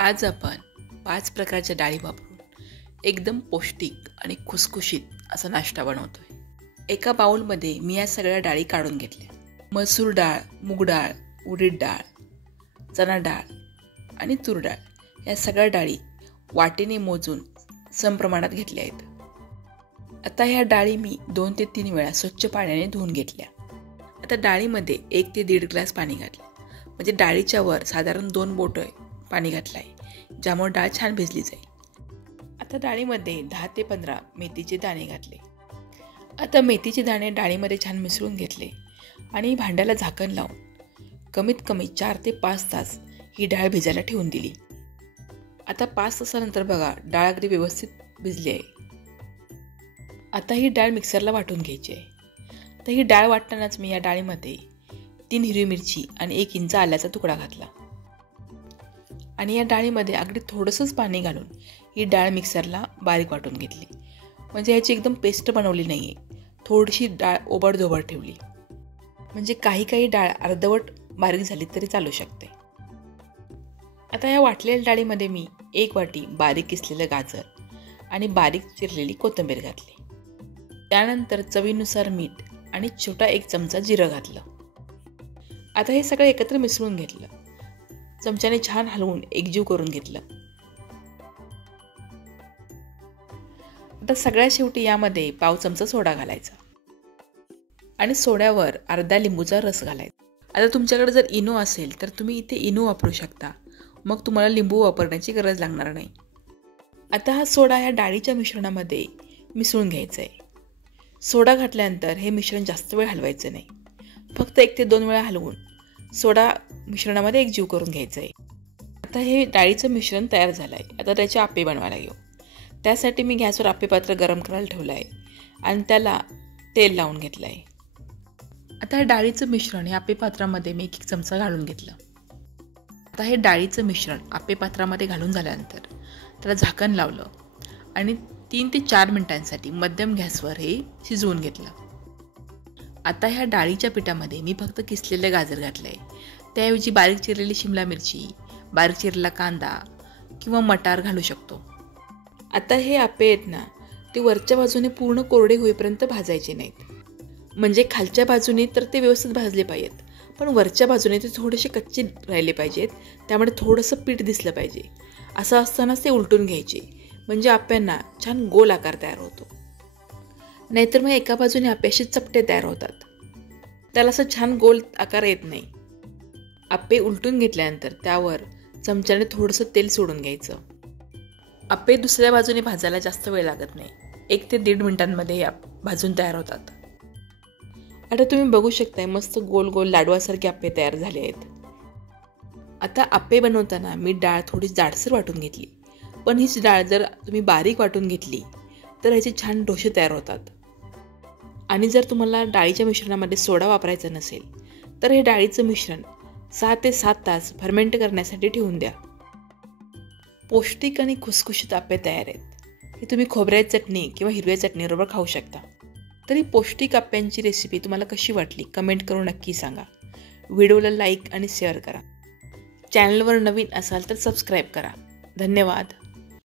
आज आपण 5 प्रकारच्या डाळी वापरून एकदम पौष्टिक आणि खुसखुशीत असा नाश्ता बनवतोय। एका बाउलमध्ये मी या सगळ्या डाळी काढून घेतल्या। मसूर डाळ, मूग डाळ, उडीद डाळ, चणा डाळ आणि तूर डाळ या सगळ्या डाळी वाटीने मोजून समप्रमाणात घेतल्या आहेत। आता ह्या डाळी मी 2 ते 3 वेळा स्वच्छ पाण्याने धुवून घेतल्या। आता डाळीमध्ये 1 ते 1.5 ग्लास पाणी घातले, म्हणजे डाळीच्या वर साधारण 2 बोटं पाणी घातलं आहे, ज्यामुळे डाळ छान भिजली जाईल। आता डाळीमध्ये 10 ते 15 मेथीचे दाणे घातले। आता मेथीचे दाणे डाळीमध्ये छान मिसळून घेतले आणि भांड्याला झाकण लावून कमीत कमी 4 ते 5 तास ही डाळ भिजायला ठेवून दिली। आता 5 तासानंतर बघा डाळ अगदी व्यवस्थित भिजली आहे। आता ही डाळ मिक्सरला वाटून घ्यायची आहे। आता ही डाळ वाटतानाच मी या डाळीमध्ये 3 हिरवी मिरची आणि 1 इंच आल्याचा तुकडा घातला आणि या डाळीमध्ये अगदी थोडंसंच पाणी घालून ही डाळ मिक्सरला बारीक वाटून घेतली। म्हणजे ह्याची एकदम पेस्ट बनवली नाही आहे, थोडीशी डाळ ओबडधोबड ठेवली, म्हणजे काही डाळ अर्धवट बारीक झाली तरी चालू शकते। आता या वाटलेल्या डाळीमध्ये मी 1 वाटी बारीक किसलेलं गाजर आणि बारीक चिरलेली कोथिंबीर घातली। त्यानंतर चवीनुसार मीठ आणि छोटा 1 चमचा जिरं घातलं। आता हे सगळं एकत्र मिसळून घेतलं, चमच्याने छान हलवून एकजीव करून घेतलं। आता सगळ्यात शेवटी यामध्ये पाव चमचा सोडा घालायचा आणि सोड्यावर अर्धा लिंबूचा रस घालायचा। आता तुमच्याकडे जर इनो असेल तर तुम्ही इथे इनो वापरू शकता, मग तुम्हाला लिंबू वापरण्याची गरज लागणार नाही। आता हा सोडा या डाळीच्या मिश्रणामध्ये मिसळून घ्यायचा आहे। सोडा घातल्यानंतर हे मिश्रण जास्त वेळ हलवायचं नाही, फक्त 1 ते 2 वेळा हलवून सोडा मिश्रणामध्ये एकजीव करून घ्यायचं आहे। आता हे डाळीचं मिश्रण तयार झालं आहे। आता त्याचे आप्पे बनवायला घेऊ। त्यासाठी मी गॅसवर आप्पे पात्र गरम करायला ठेवलं आहे आणि त्याला तेल लावून घेतलं आहे। आता हे डाळीचं मिश्रण या आप्पे पात्रामध्ये मी 1 चमचा घालून घेतलं। आता हे डाळीचं मिश्रण आप्पे पात्रामध्ये घालून झाल्यानंतर त्याला झाकण लावलं आणि 3 ते 4 मिनिटांसाठी मध्यम गॅसवर हे शिजवून घेतलं। आता ह्या डाळीच्या पिठामध्ये मी फक्त किसलेलं गाजर घातलं आहे, त्याऐवजी बारीक चिरलेली शिमला मिरची, बारीक चिरलेला कांदा किंवा मटार घालू शकतो। आता हे आप्पे आहेत ना, ते वरच्या बाजूने पूर्ण कोरडे होईपर्यंत भाजायचे नाहीत, म्हणजे खालच्या बाजूने तर ते व्यवस्थित भाजले पाहिजेत, पण वरच्या बाजूने ते थोडेसे कच्चे राहिले पाहिजेत, त्यामुळे थोडंसं पीठ दिसलं पाहिजे। असं असतानाच ते उलटून घ्यायचे, म्हणजे आप्यांना छान गोल आकार तयार होतो। नाहीतर मग एका बाजूने आप्पे असे चपटे तयार होतात, त्याला असं छान गोल आकार येत नाही। आप्पे उलटून घेतल्यानंतर त्यावर चमच्याने थोडंसं तेल सोडून घ्यायचं। आप्पे दुसऱ्या बाजूने भाजायला जास्त वेळ लागत नाही, 1 ते 1.5 मिनिटांमध्ये भाजून तयार होतात। आता तुम्ही बघू शकताय मस्त गोल गोल लाडवासारखे आप्पे तयार झाले आहेत। आता आप्पे बनवताना मी डाळ थोडी जाडसर वाटून घेतली, पण हीच डाळ जर तुम्ही बारीक वाटून घेतली तर ह्याचे छान डोसे तयार होतात। आणि जर तुम्हाला डाळीच्या मिश्रणामध्ये सोडा वापरायचा नसेल तर हे डाळीचं मिश्रण 6 ते 7 तास फर्मेंट करण्यासाठी ठेवून द्या। पौष्टिक आणि खुसखुशीत आप्पे तयार आहेत। हे तुम्ही खोबऱ्याची चटणी किंवा हिरव्या चटणीबरोबर खाऊ शकता। तरी पौष्टिक आप्प्यांची रेसिपी तुम्हाला कशी वाटली कमेंट करून नक्की सांगा। व्हिडिओला लाईक आणि शेअर करा। चॅनलवर नवीन असाल तर सबस्क्राईब करा। धन्यवाद।